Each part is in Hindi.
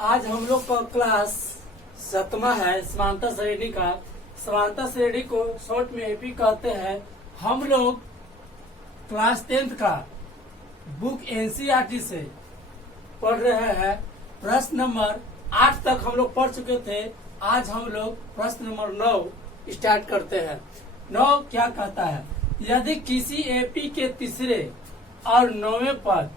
आज हम लोग का क्लास 7वां है समांतर श्रेणी का। समांतर श्रेणी को शॉर्ट में एपी कहते हैं। हम लोग क्लास 10th का बुक एनसीईआरटी से पढ़ रहे हैं। प्रश्न नंबर 8 तक हम लोग पढ़ चुके थे। आज हम लोग प्रश्न नंबर 9 स्टार्ट करते हैं। 9 क्या कहता है? यदि किसी एपी के तीसरे और 9वें पद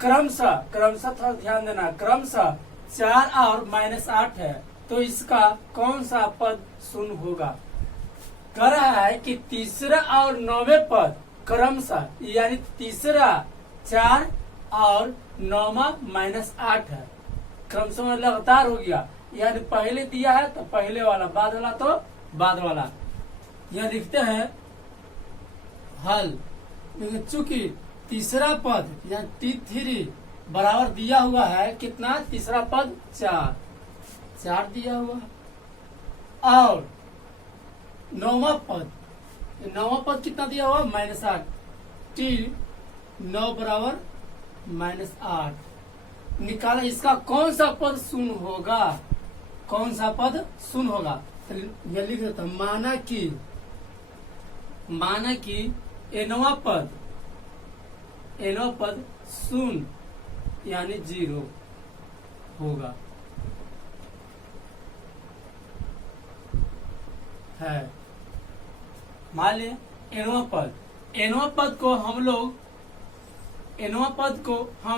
क्रमशः थोड़ा ध्यान देना, क्रमशः 4 और -8 है तो इसका कौन सा पद शून्य होगा? कह रहा है कि तीसरा और 9वें पद क्रमशः यानी तीसरा 4 और 9वां -8 है। क्रमशः में लगातार हो गया, यानी पहले दिया है तो पहले वाला, बाद वाला तो बाद वाला। यह लिखते हैं हल। चूंकि तीसरा पद यानी T3 बराबर दिया हुआ है कितना? तीसरा पद 4 दिया हुआ है। और 9वां पद कितना दिया हुआ? -8। T9 बराबर -8 निकाला। इसका कौन सा पद शून्य होगा? कौन सा पद शून्य होगा? तो ये लिख देता हूं। माना कि nवां पद शून्य यानी 0 होगा है। मान लिया nवां पद को हम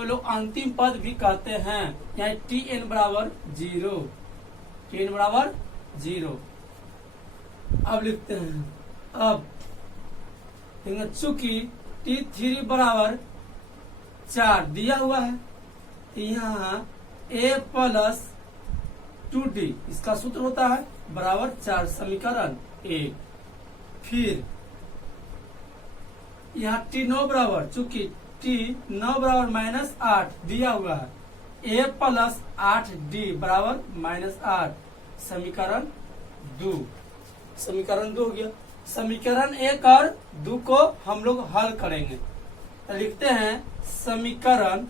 लोग अंतिम पद भी कहते हैं, यानी Tn बराबर 0। अब लिखते हैं। अब चूंकि T3 बराबर 4 दिया हुआ है, यहाँ a + 2d इसका सूत्र होता है बराबर 4, समीकरण 1। फिर यहाँ T9 बराबर, चूंकि T9 बराबर -8 दिया हुआ है, a + 8d बराबर -8, समीकरण 2 हो गया। समीकरण 1 और 2 को हम लोग हल करेंगे तो लिखते हैं समीकरण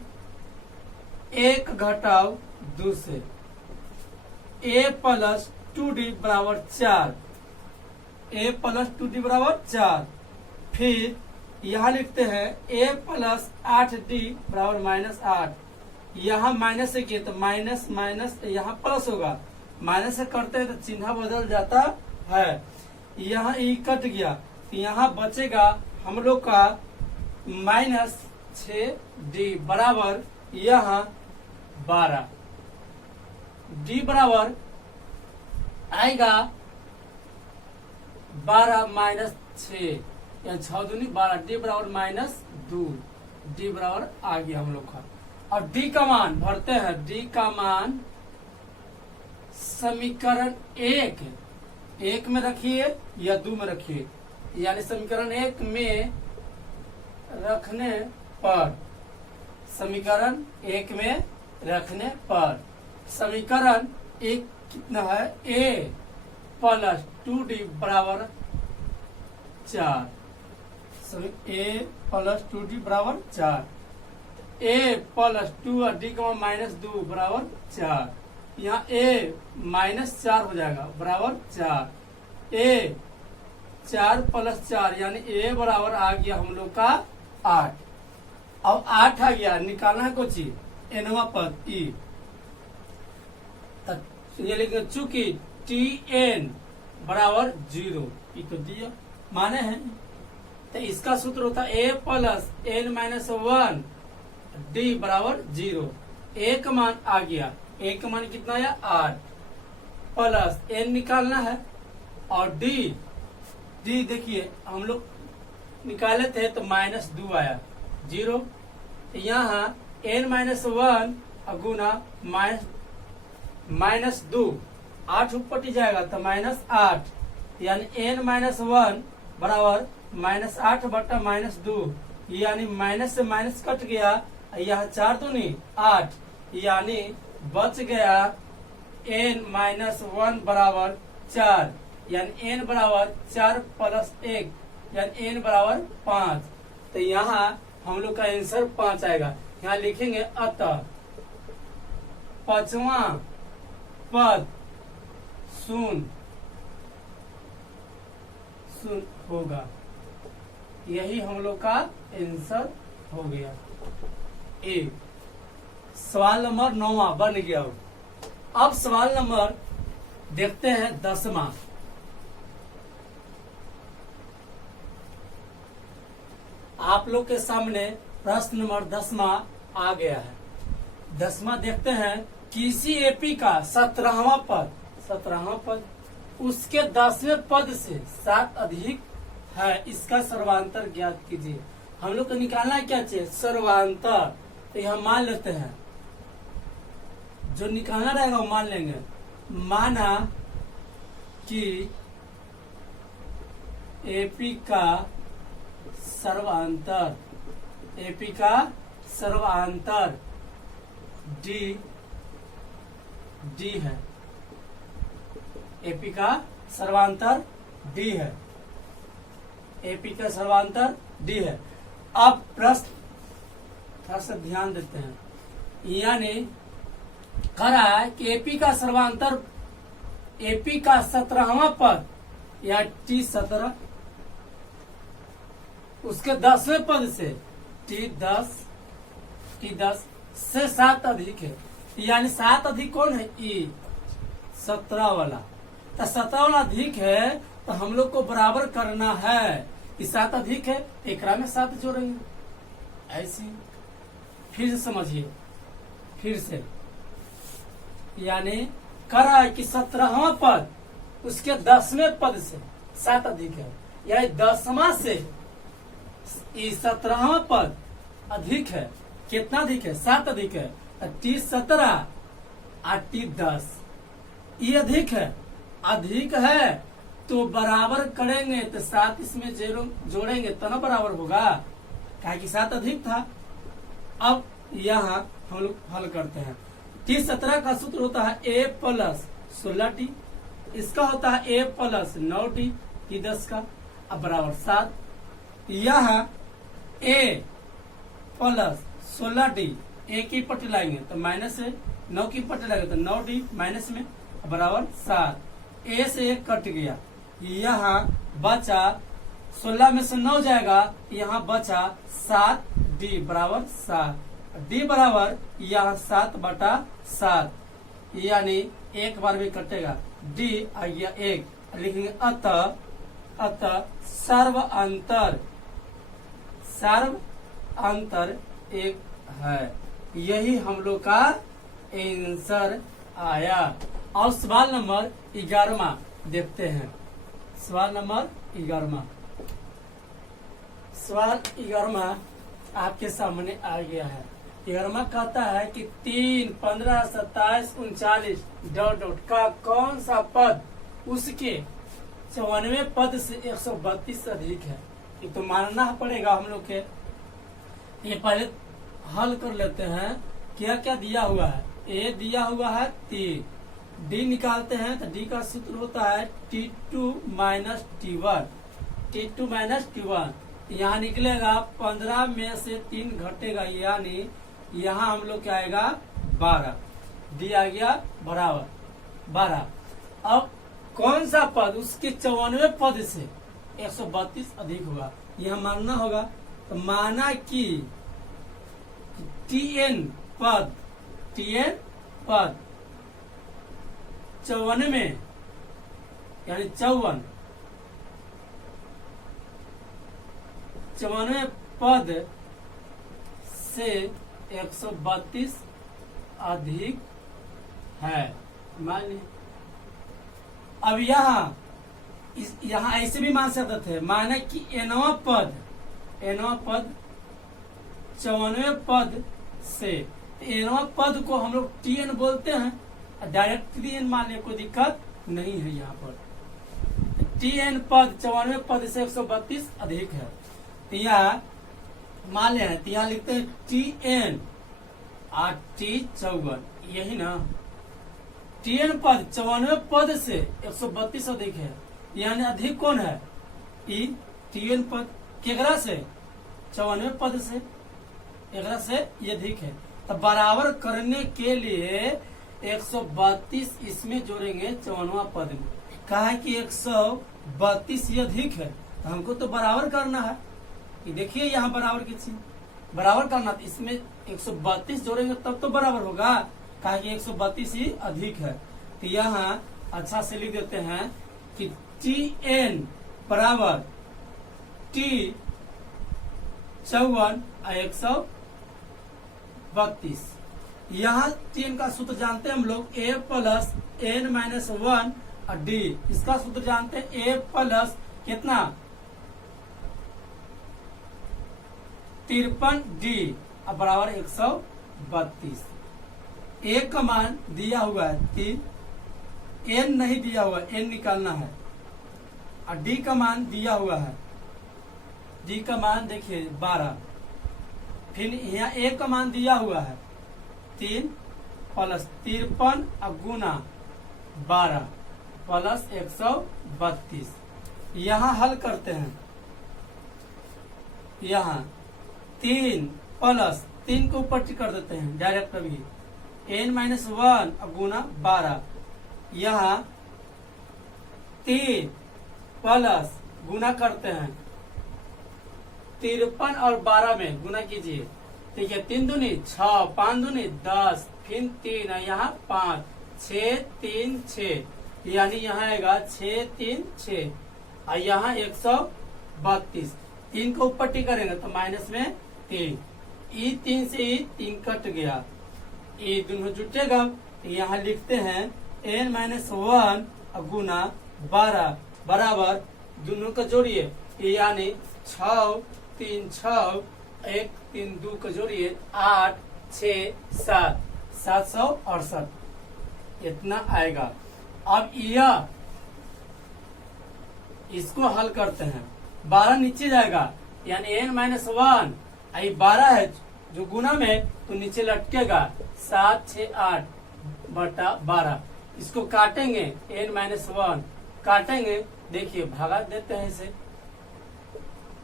1 घटाव 2 से a + 2d बराबर 4। फिर यहाँ लिखते हैं a + 8d बराबर -8। यहाँ माइनस से किया तो माइनस यहाँ प्लस होगा, माइनस से करते हैं तो चिन्ह बदल जाता है। यहाँ ई कट गया तो यहाँ बचेगा हम लोग का -6d बराबर यहाँ 12। d बराबर आएगा 12 - 6 या 6 दूनी 12। d बराबर -2, d बराबर आ गया हम लोग का। और d का मान भरते हैं। d का मान समीकरण 1 में रखिए या 2 में रखिए, यानी समीकरण 1 में रखने पर समीकरण 1 कितना है? a + 2d बराबर 4। a + 2d बराबर 4। a + 2 और d का -2 बराबर 4। यहाँ a -4 हो जाएगा बराबर 4। a 4 + 4 यानी a बराबर आ गया हम लोग का 8। अब 8 आ गया, निकालना है कुछ nवां पद e। ये लिखेंगे चूंकि Tn बराबर 0, ये तो दिया माने हैं, तो इसका सूत्र होता है a + n - 1 d बराबर 0। a का मान आ गया, a का मान कितना है? 8 प्लस n निकालना है और d देखिए हम लोग निकाले थे तो -2 आया 0। यहाँ n - 1 गुना -2 8 ऊपर जाएगा तो -8, यानी n - 1 बराबर -8 बटा -2, यानी माइनस से माइनस कट गया। यहाँ 4 दूनी 8, यानी बच गया n - 1 बराबर 4, यानी n बराबर 4 + 1 यानी n बराबर 5। तो यहाँ हम लोग का आंसर 5 आएगा। यहाँ लिखेंगे अतः पांचवा पद शून्य होगा। यही हम लोग का आंसर हो गया। ए सवाल नंबर 9 बन गया। अब सवाल नंबर देखते हैं 10वां। आप लोग के सामने प्रश्न नंबर 10वां आ गया है। 10वां देखते हैं, किसी एपी का 17वां पद उसके 10वें पद से 7 अधिक है, इसका सर्वांतर ज्ञात कीजिए। हम लोग को निकालना क्या चाहिए? सर्वांतर। तो यह मान लेते हैं, जो निकालना रहेगा वो मान लेंगे। माना कि एपी का सर्वांतर डी है। एपी का सर्वांतर डी है। एपी का सर्वांतर डी है। अब प्रश्न थोड़ा सा ध्यान देते हैं, यानी कह रहा है कि एपी का सर्वांतर, एपी का 17वां पद या T17 उसके 10वें पद से T10 से 7 अधिक है, यानी 7 अधिक कौन है? ई 17 वाला। तो 17 वाला अधिक है, तो हम लोग को बराबर करना है। कि 7 अधिक है, एकरा में 7 जोड़ेंगे। ऐसे फिर से समझिए, फिर से, यानी करा है कि 17वां पद उसके 10वें पद से 7 अधिक है, यानी 10वां से 17वां पद अधिक है। कितना अधिक है? 7 अधिक है। T17 और T10 ये अधिक है तो बराबर करेंगे, तो 7 इसमें जोड़ेंगे तो ना बराबर होगा, क्या कि 7 अधिक था। अब यहाँ हम लोग हल करते हैं। T17 का सूत्र होता है A प्लस 16T, इसका होता है A प्लस 9T, T10 का, अब बराबर 7। यहाँ A प्लस 16D, A की पट्टी लाएंगे तो माइनस है, 9 की पट्टी लाएंगे तो 9D माइनस में, बराबर 7। A से 1 कट गया, यहाँ बचा 16 में से 9 जाएगा, यहाँ बचा 7D बराबर 7। D बराबर यहाँ 7/7, यानी एक बार भी कटेगा, D आ गया 1। लिखेंगे अतः सर्व अंतर 1 है। यही हम लोग का आंसर आया। और सवाल नंबर 11वां देखते हैं। सवाल नंबर 11वां, सवाल 11वां आपके सामने आ गया है। 11वां कहता है कि 3, 15, 27, 39 ... का कौन सा पद उसके 94वें पद से 132 से अधिक है। ये तो मानना पड़ेगा हम लोग के। ये पहले हल कर लेते हैं, क्या क्या दिया हुआ है। ए दिया हुआ है 3, डी निकालते हैं तो डी का सूत्र होता है T2 माइनस T1। यहाँ निकलेगा 15 में से 3 घटेगा, यानी यहाँ हम लोग क्या आएगा 12। डी आ गया बराबर 12। अब कौन सा पद उसके 94वें पद से 132 अधिक होगा, यह मानना होगा। तो माना कि TN पद 94 यानी 54 पद से 132 अधिक है। मानिए अब यहाँ ऐसे भी मान सकते थे, माने कि एनवा पद 94 पद से, एनवा पद को हम लोग TN बोलते हैं, डायरेक्ट TN मान ले, कोई दिक्कत नहीं है। यहाँ पर TN पद 94 पद से 132 अधिक है। तो यहाँ मान ले, तो यहाँ लिखते हैं TN और T54, यही ना। TN पद 94 पद से 132 अधिक है, यानी अधिक कौन है? ई TN पद केकरा से? 94 पद से, एकरा से ये अधिक है। तो बराबर करने के लिए 132 इसमें जोड़ेंगे 54वां पद में। कहा है कि 132 ये अधिक है, तो हमको तो बराबर करना है। ये देखिए यहाँ बराबर की चिन्ह, बराबर करना, तो इसमें 132 जोड़ेंगे तब तो बराबर होगा। कहा कि 132 ही अधिक है, तो यहाँ अच्छा से लिख देते हैं कि TN बराबर T 54 और 132। यहाँ TN का सूत्र जानते हैं हम लोग, A प्लस N माइनस 1 और D। इसका सूत्र जानते हैं A प्लस कितना 53D अब बराबर 132। A का मान दिया हुआ है 3, N नहीं दिया हुआ, N निकालना है, और D का मान दिया हुआ है, D का मान देखिए 12। फिर यहाँ A का मान दिया हुआ है 3 प्लस 53 और गुना 12 प्लस 132। यहाँ हल करते हैं, यहाँ 3 प्लस 3 को ऊपर कर देते हैं डायरेक्ट अभी, N माइनस 1 और गुना 12। यहाँ 3 प्लस गुना करते हैं 53 और 12 में गुना कीजिए, ठीक है, 3 दूनी 6, 5 दूनी 10, फिर 3 और यहाँ 5, 6 3 6, यानी यहाँ आएगा 6 3 6 और यहाँ 132। 3 को ऊपर टी करेंगे तो माइनस में 3, ई 3 से ई 3 कट गया, ई दोनों जुटेगा, तो यहाँ लिखते हैं N माइनस 1 और गुना 12 बराबर दोनों का जोड़िए, यानी 6 3 6 1 3 2 का जोड़िए 8 6 7 768 इतना आएगा। अब यह इसको हल करते हैं, 12 नीचे जाएगा, यानी N माइनस 1 आई 12 है जो गुना में, तो नीचे लटकेगा 7 6 8 बटा 12। इसको काटेंगे, N माइनस 1 काटेंगे, देखिए भागा देते हैं इसे,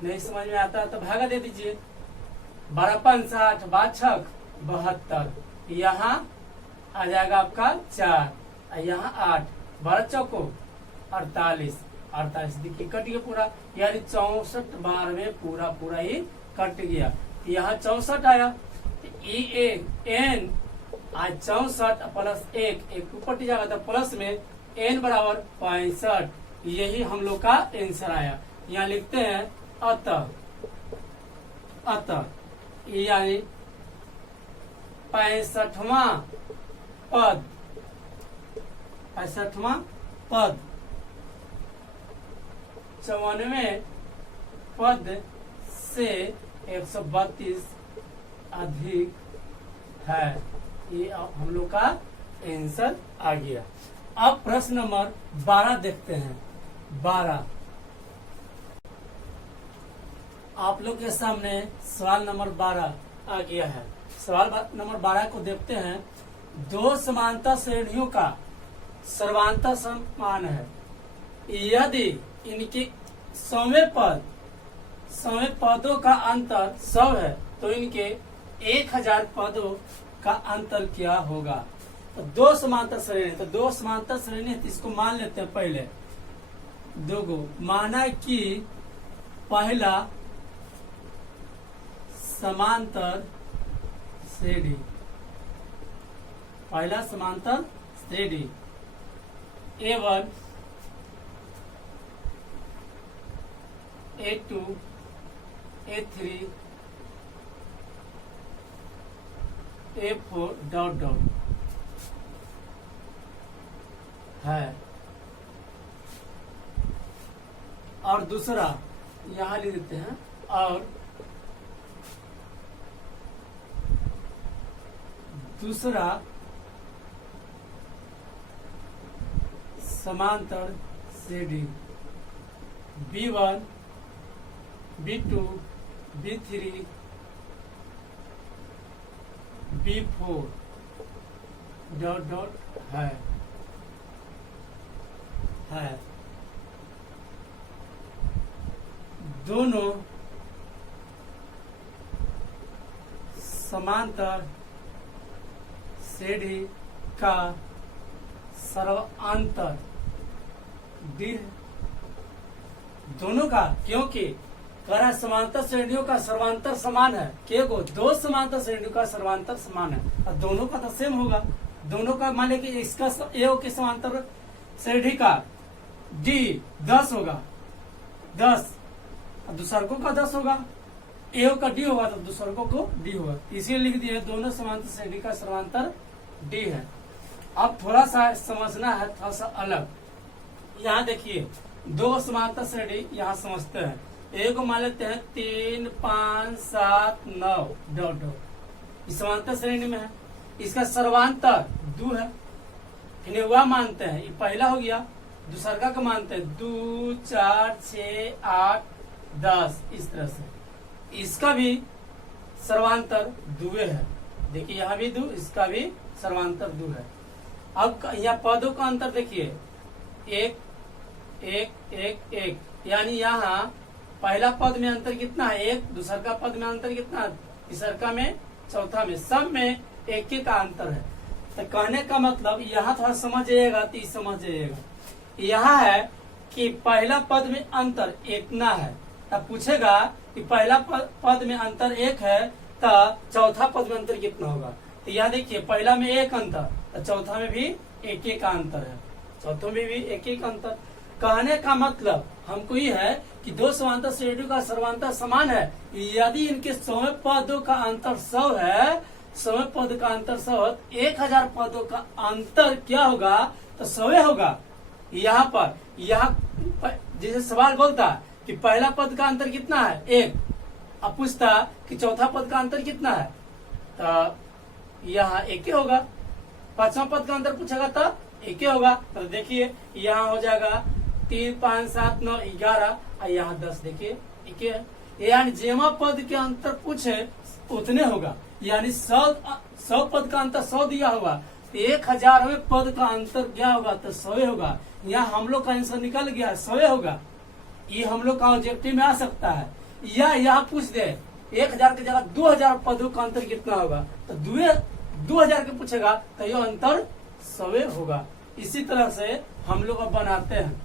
नहीं समझ में आता तो भागा दे दीजिए। 12 5 60 62 72, यहाँ आ जाएगा आपका 4, यहाँ 8, 12 चौको 48, 48 देखिए कट गया पूरा, यानी 64 बार में पूरा पूरा ही कट गया। यहाँ 64 आया, N आज 64 प्लस 1 ऊपर जाएगा तो प्लस में N बराबर 65, यही हम लोग का आंसर आया। यहाँ लिखते हैं अतः यानी 65वां पद, 65वां पद 94वें पद से 132 अधिक है, ये हम लोग का आंसर आ गया। अब प्रश्न नंबर 12 देखते हैं। 12 आप लोग के सामने सवाल नंबर 12 आ गया है। सवाल नंबर 12 को देखते हैं। दो समांतर श्रेणियों का सर्वांतर समान है, यदि इनके 100वें पदों का अंतर 100 है तो इनके 1000 पदों का अंतर क्या होगा। तो दो समांतर श्रेणी, तो दो समांतर श्रेणी तो इसको मान लेते हैं। पहले दो गो माना कि पहला समांतर श्रेणी, पहला समांतर श्रेणी A1 A2 A3 A4 dot dot है, और दूसरा यहाँ लिख देते हैं, और दूसरा समांतर श्रेणी B1 B2 B3 B4 dot dot है। दोनों समांतर श्रेणी का सर्वांतर डी है, दोनों का, क्योंकि कह समांतर श्रेणियों का सर्वांतर समान है, के को दो समांतर श्रेणियों का सर्वांतर समान है और दोनों का तो सेम होगा। दोनों का मान कि इसका ए के समांतर श्रेणी का डी 10 होगा, 10 और दूसरकों का 10 होगा, ए का डी होगा तो दूसरकों को डी होगा, इसीलिए लिख दिया दोनों समांतर श्रेणी का सर्वांतर डी है। अब थोड़ा सा समझना है, थोड़ा सा अलग। यहाँ देखिए दो समांतर श्रेणी यहाँ समझते हैं, ए को मान लेते हैं 3 5 7 9 डॉट डॉट, इस समांतर श्रेणी में है, इसका सर्वांतर 2 है, इन्हें वह मानते हैं, ये पहला हो गया। दूसरा का मानते हैं 2 4 6 8 10, इस तरह से इसका भी सर्वांतर 2 है। देखिए यहाँ भी 2, इसका भी सर्वांतर 2 है। अब यहाँ पदों का अंतर देखिए 1 1 1 1, यानी यहाँ पहला पद में अंतर कितना है 1, दूसरा का पद में अंतर कितना है, तीसरा में, चौथा में, सब में 1 का अंतर है। तो कहने का मतलब यहाँ थोड़ा समझ जाइएगा तो समझ जाइएगा, यहाँ है कि पहला पद में अंतर इतना है, तब पूछेगा कि पहला पद में अंतर 1 है तब चौथा पद में अंतर कितना होगा। तो यहाँ देखिए पहला में 1 अंतर तो चौथा में भी 1 का अंतर है, चौथों में भी 1 अंतर। कहने का मतलब हमको ये है कि दो समांतर श्रेणियों का सर्वांतर समान है, यदि इनके 100 पदों का अंतर 100 है, 100 पद का अंतर 100, 1000 पदों का अंतर क्या होगा तो 100 होगा। यहाँ जैसे सवाल बोलता कि पहला पद का अंतर कितना है 1, अब पूछता कि चौथा पद का अंतर कितना है तो यहाँ 1 होगा, पांचवा पद का अंतर पूछेगा तो 1 होगा। तो देखिए यहाँ हो जाएगा 3 5 7 9 11 और यहाँ 10, देखिए 1 है, यानी जेमा पद के अंतर पूछे उतने होगा, यानी 100 पद का अंतर 100 दिया होगा, 1000वें पद का अंतर क्या होगा तो 100 होगा। यहाँ हम लोग का आंसर निकल गया 100 होगा, ये हम लोग का ऑब्जेक्टिव में आ सकता है। या यहाँ पूछ दे 1000 की जगह 2000 पदों का अंतर कितना होगा तो 2000 के पूछेगा तो ये अंतर 100 होगा। इसी तरह से हम लोग अब बनाते हैं।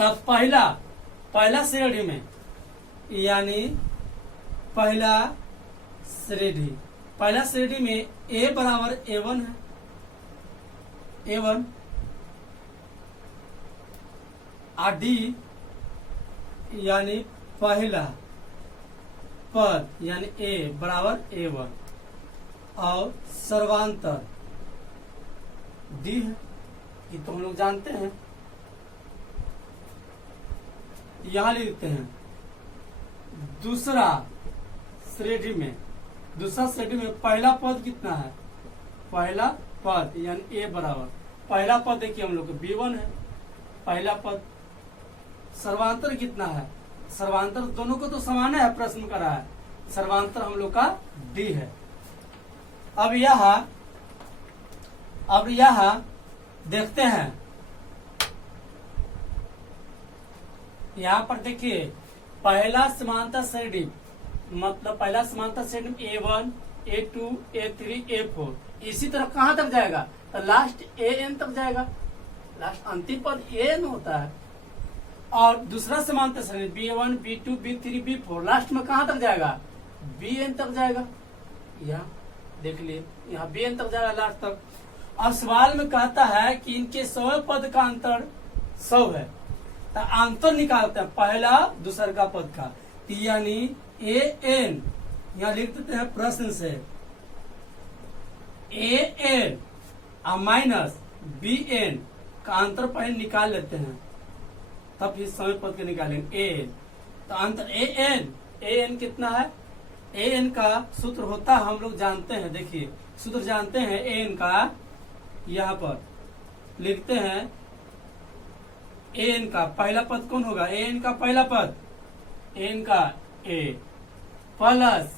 अब पहला श्रेणी में, यानी पहला श्रेणी में a बराबर a1 है, a1 और d यानी पहला पद यानी a बराबर a1 और सर्वांतर d है, ये तो हम लोग जानते हैं, यहाँ लिखते हैं। दूसरा श्रेणी में पहला पद कितना है, पहला पद यानी a बराबर पहला पद देखिए हम लोग को b1 है, पहला पद सर्वांतर कितना है, सर्वांतर दोनों को तो समान है, प्रश्न करा है, सर्वांतर हम लोग का d है। अब यहाँ देखते हैं, यहाँ पर देखिए पहला समांतर श्रेणी मतलब पहला समांतर श्रेणी a1 a2 a3 a4, इसी तरह कहाँ तक जाएगा तो लास्ट an तक जाएगा, लास्ट अंतिम पद an होता है। और दूसरा समांतर श्रेणी b1 b2 b3 b4 last में कहाँ तक जाएगा bn तक जाएगा, यहाँ देख लिए यहाँ bn तक जाएगा लास्ट तक। अब सवाल में कहता है कि इनके 100 पद का अंतर 100 है, तो अंतर निकालते हैं पहला दूसरा का पद का, यानी an यहाँ लिख देते हैं प्रश्न से an माइनस bn का अंतर पहले निकाल लेते हैं, तब फिर समय पद के निकालेंगे an। तो अंतर an कितना है, an का सूत्र होता है हम लोग जानते हैं, देखिए सूत्र जानते हैं an का, यहाँ पर लिखते हैं an का पहला पद कौन होगा, an का पहला पद n का a प्लस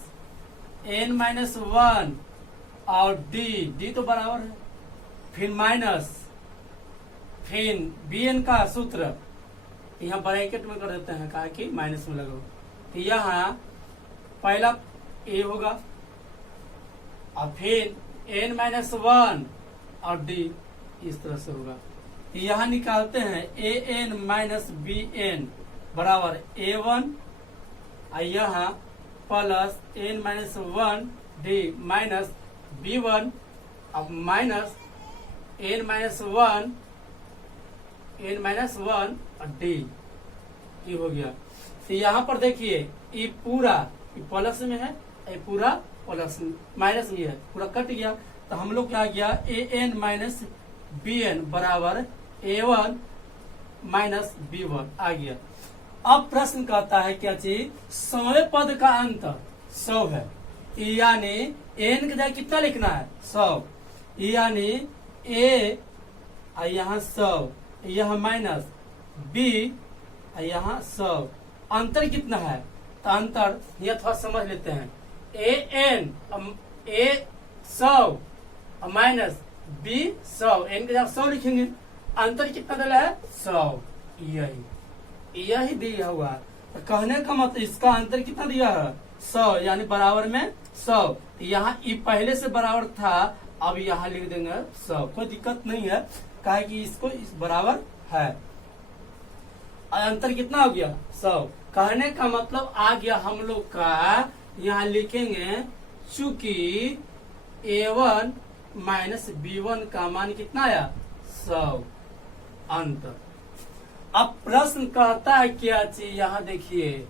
n माइनस 1 और d तो बराबर है, फिर माइनस फिर bn का सूत्र यहाँ ब्रैकेट में कर देते हैं, कहा कि माइनस में लगो, तो यहाँ पहला a होगा और फिर n माइनस 1 और डी इस तरह से होगा। यहाँ निकालते हैं ए एन माइनस बी एन बराबर A1 और यहाँ plus n minus 1 d minus B1 अब माइनस एन माइनस 1 और डी ये हो गया। तो यहाँ पर देखिए ये पूरा ये प्लस में है, ये पूरा प्लस माइनस में है, पूरा कट गया। तो हम लोग क्या गया ए एन माइनस बी एन बराबर A1 माइनस B1 आ गया। अब प्रश्न कहता है क्या चीज 100वें पद का अंतर 100 है, यानी एन की जगह कितना लिखना है 100, यानी ए यहाँ 100 यहाँ माइनस बी यहाँ 100 अंतर कितना है। तो अंतर यह थोड़ा समझ लेते हैं ए N A 100 minus B 100 N की जगह 100 लिखेंगे, अंतर कितना डाला है 100 यही दिया हुआ है। तो कहने का मतलब इसका अंतर कितना दिया है 100 यानी बराबर में 100। यहाँ ई पहले से बराबर था, अब यहाँ लिख देंगे 100, कोई दिक्कत नहीं है काहे कि इसको इस बराबर है। अंतर कितना हो गया 100। कहने का मतलब आ गया हम लोग का यहाँ लिखेंगे चूंकि A1 माइनस B1 का मान कितना आया 100 अंतर। अब प्रश्न कहता है क्या चीज यहाँ देखिए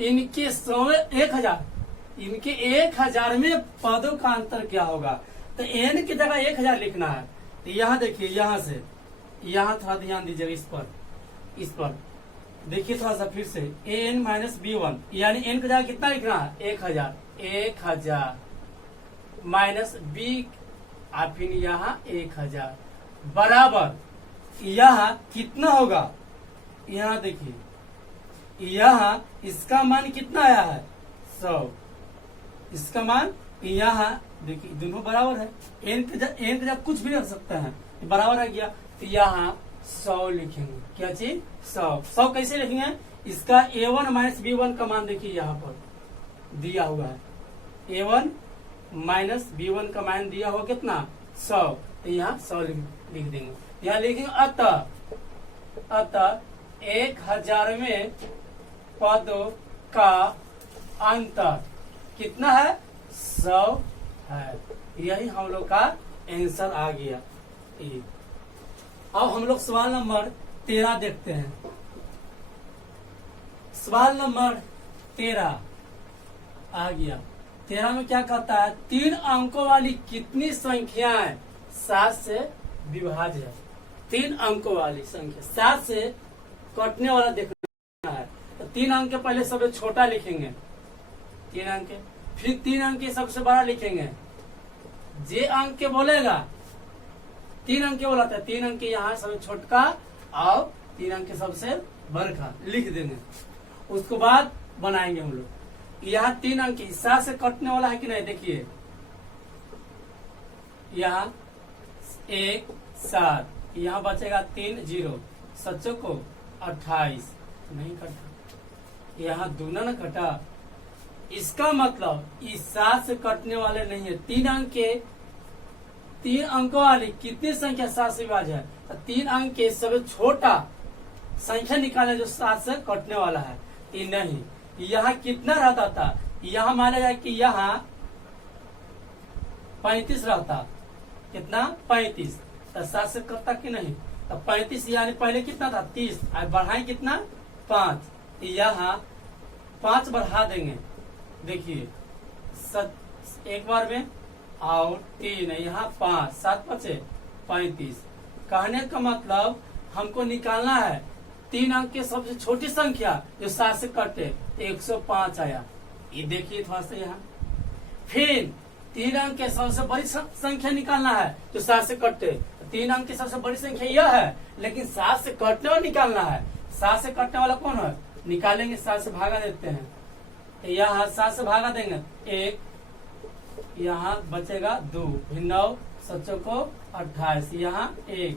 इनके 1000 इनके 1000 में पदों का अंतर क्या होगा। तो n की जगह 1000 लिखना है। तो यहाँ देखिए यहाँ से यहाँ थोड़ा ध्यान दीजिएगा इस पर देखिए थोड़ा सा फिर से an माइनस B1 यानी n की जगह कितना लिखना है 1000 माइनस b और फिर यहाँ 1000 बराबर यहाँ कितना होगा। यहाँ देखिए यहाँ इसका मान कितना आया है 100, इसका मान यहाँ देखिए दोनों बराबर है, एन के जगह कुछ भी रख सकते हैं बराबर है गया। तो यहाँ 100 लिखेंगे, क्या चीज 100 कैसे लिखेंगे। इसका A1 माइनस B1 का मान देखिए यहाँ पर दिया हुआ है, A1 माइनस B1 का मान दिया हुआ कितना 100। तो यहाँ 100 लिख देंगे। यहाँ लिखेंगे अतः 1000 में पदों का अंतर कितना है 100 है। यही हम लोग का आंसर आ गया। अब हम लोग सवाल नंबर 13 देखते हैं। सवाल नंबर 13 आ गया। 13 में क्या कहता है 3 अंकों वाली कितनी संख्याएं 7 से विभाज्य है। 3 अंकों वाली संख्या 7 से कटने वाला देखना है। तो 3 अंक के पहले सबसे छोटा लिखेंगे 3 अंक के, फिर 3 अंक के सबसे बड़ा लिखेंगे। जे अंक के बोलेगा 3 अंक के बोलाता है 3 अंक के यहाँ सबसे छोटका और 3 अंक के सबसे बड़का लिख देंगे। उसके बाद बनाएंगे हम लोग। यहाँ 3 अंक 7 से कटने वाला है कि नहीं देखिए यहाँ 1 7 यहाँ बचेगा 3 0 सच्चों को 28 नहीं कटा, यहाँ दूना न कटा। इसका मतलब इस 7 से कटने वाले नहीं है। 3 अंक के 3 अंकों वाली कितनी संख्या 7 से विभाज्य है। तो 3 अंक के सबसे छोटा संख्या निकाले जो 7 से कटने वाला है। ये नहीं, यहाँ कितना रहता था, यहाँ माना जाए कि यहाँ 35 रहता, कितना 35, तो 7 से कटता कि नहीं। तो 35 यानी पहले कितना था 30 और बढ़ाए कितना 5, यहाँ 5 बढ़ा देंगे देखिए एक बार में और 3 यहाँ 5 7 बचे 35। कहने का मतलब हमको निकालना है 3 अंक के सबसे छोटी संख्या जो 7 से कटे 105 आया। ये देखिए थोड़ा सा यहाँ। फिर 3 अंक के सबसे बड़ी संख्या निकालना है जो 7 से कटे। 3 अंक की सबसे बड़ी संख्या यह है, लेकिन 7 से कटने वाला निकालना है। 7 से कटने वाला कौन है, निकालेंगे 7 से भागा देते हैं। यहाँ 7 से भागा देंगे 1, यहाँ बचेगा 2, 9 सच्चों को 28, यहाँ 1,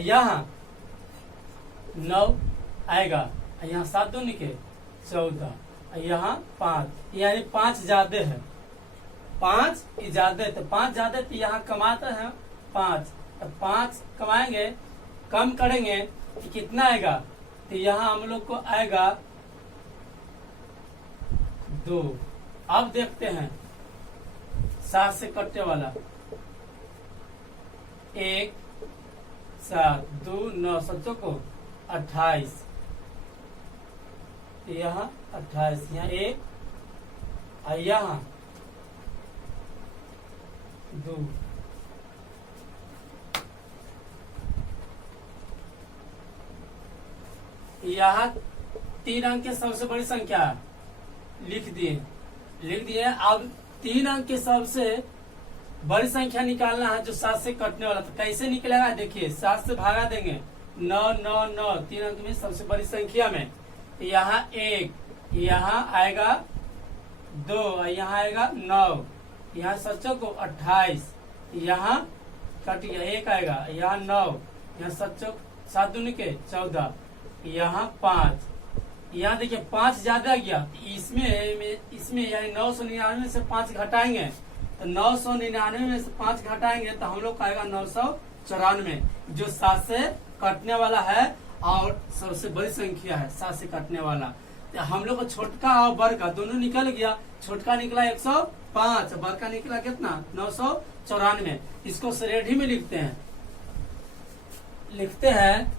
यहाँ 9 आएगा, यहाँ 7 2 निके 14, यहाँ 5 यानी 5 ज्यादा है, 5 ज्यादा है। तो 5 ज्यादा तो यहाँ कमाते हैं 5, तो 5 कमाएंगे, कम करेंगे तो कितना आएगा, तो यहाँ हम लोग को आएगा 2। अब देखते हैं 7 से कटने वाला, 1 7 2 9 7 को 28, यहाँ 28, यहाँ 1 और यहाँ 2। यहाँ 3 अंक की सबसे बड़ी संख्या लिख दिए। अब 3 अंक की सबसे बड़ी संख्या निकालना है जो 7 से कटने वाला। तो कैसे निकलेगा, देखिए 7 से भागा देंगे, 9 9 9, 3 अंक में सबसे बड़ी संख्या में यहाँ 1, यहाँ आएगा 2, यहाँ आएगा 9, यहाँ 7 को 28, यहाँ कट गया 1 आएगा, यहाँ 9, यहाँ 7 दूनी के 14, यहाँ 5, यहाँ देखिए 5 ज्यादा गया, इसमें यानी 999 से 5 घटाएंगे, तो 999 में से 5 घटाएंगे तो हम लोग का आएगा 994, जो 7 से कटने वाला है और सबसे बड़ी संख्या है 7 से कटने वाला। तो हम लोग को छोटका और बड़ का दोनों निकल गया, छोटका निकला 105, बड़ का निकला कितना 994। इसको श्रेणी में लिखते हैं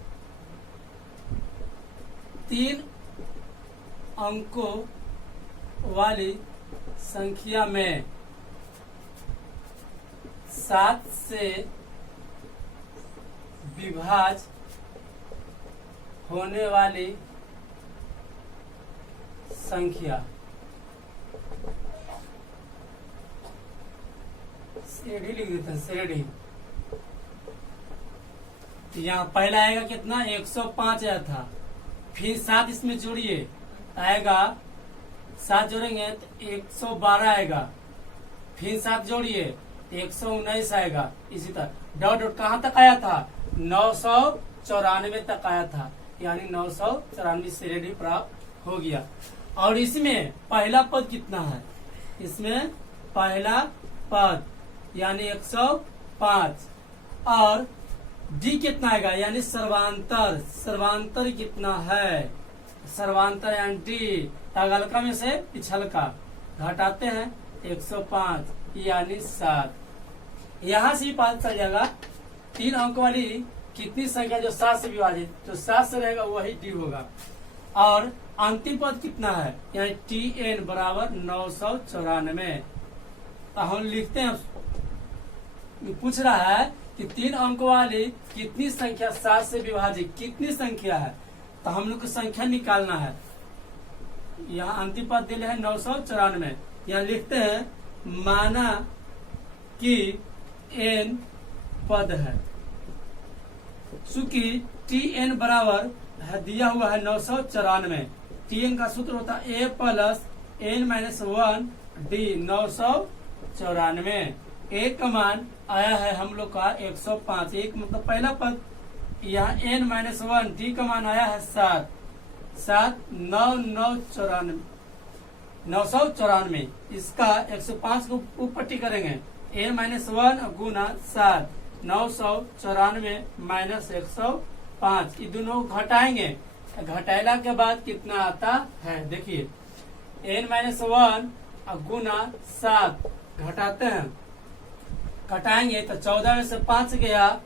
3 अंकों वाली संख्या में 7 से विभाज्य होने वाली संख्या। श्रेणी लिख देते हैं, श्रेणी। यहाँ पहला आएगा कितना 105 आया था, फिर 7 इसमें जोड़िए आएगा, 7 जोड़ेंगे तो 112 आएगा, फिर 7 जोड़िए 119 आएगा। इसी तरह डॉट डॉट कहाँ तक आया था 994 तक आया था, यानी 994 श्रेणी प्राप्त हो गया। और इसमें पहला पद कितना है, इसमें पहला पद यानी 105 और डी कितना आएगा, यानी सर्वांतर कितना है, सर्वांतर यानी डी, अगलका में से पिछलका घटाते हैं 105 यानी 7। यहाँ से ही पता चल जाएगा 3 अंक वाली कितनी संख्या जो 7 से विभाजित, जो 7 से रहेगा वही डी होगा। और अंतिम पद कितना है, यानी टी एन बराबर 994। तो हम लिखते हैं, पूछ रहा है कि 3 अंक वाली कितनी संख्या 7 से विभाजित कितनी संख्या है, तो हम लोग को संख्या निकालना है। यहाँ अंतिम पद दिले है 994। यहाँ लिखते हैं माना कि एन पद है, चूंकि टी एन बराबर है दिया हुआ है 994। टी एन का सूत्र होता है ए प्लस एन माइनस 1 डी 994। ए का मान आया है हम लोग का 105, एक मतलब पहला पद, यहाँ एन माइनस 1, डी का मान आया है 7 994। इसका 105 को ऊपट्टी करेंगे, एन माइनस 1 गुना 7, 994 माइनस 105, ये दोनों घटाएंगे, घटाएला के बाद कितना आता है देखिए, एन माइनस 1 गुना 7 घटाते हैं, घटाएंगे तो 14 में से 5 गया,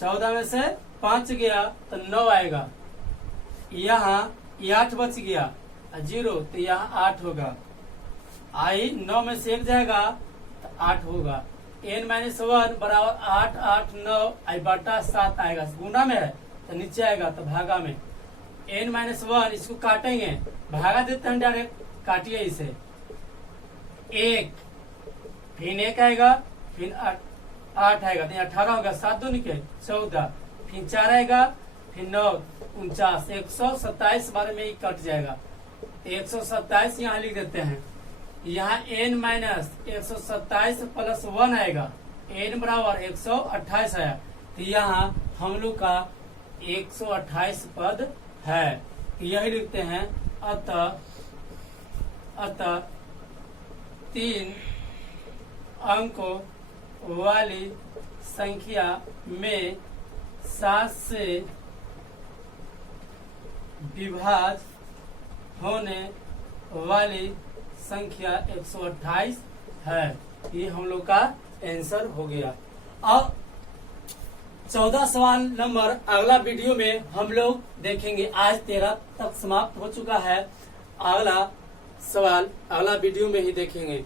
14 में से 5 गया तो 9 आएगा, यहाँ 8 बच गया 0, तो यहाँ 8 होगा। आई 9 में से 1 जाएगा तो 8 होगा। n माइनस 1 बराबर 8 8 9 आई बटा 7 आएगा, गुना में है तो नीचे आएगा तो भागा में। n माइनस 1 इसको काटेंगे, भागा देते हैं डायरेक्ट, काटिए इसे, 1 फिर 1 आएगा, फिर 8 आएगा तो 18 होगा, 7 दूनी के 14, फिर 4 आएगा, फिर 9 49, 127 बार में ही कट जाएगा, 127 यहाँ लिख देते हैं। यहाँ n माइनस 127 प्लस 1 आएगा, n बराबर 128 आया, तो यहाँ हम लोग का 128 पद है, यही लिखते हैं। अतः 3 अंकों वाली संख्या में 7 से विभाज्य होने वाली संख्या 128 है। ये हम लोग का आंसर हो गया। अब 14 सवाल नंबर अगला वीडियो में हम लोग देखेंगे। आज 13 तक समाप्त हो चुका है। अगला सवाल अगला वीडियो में ही देखेंगे।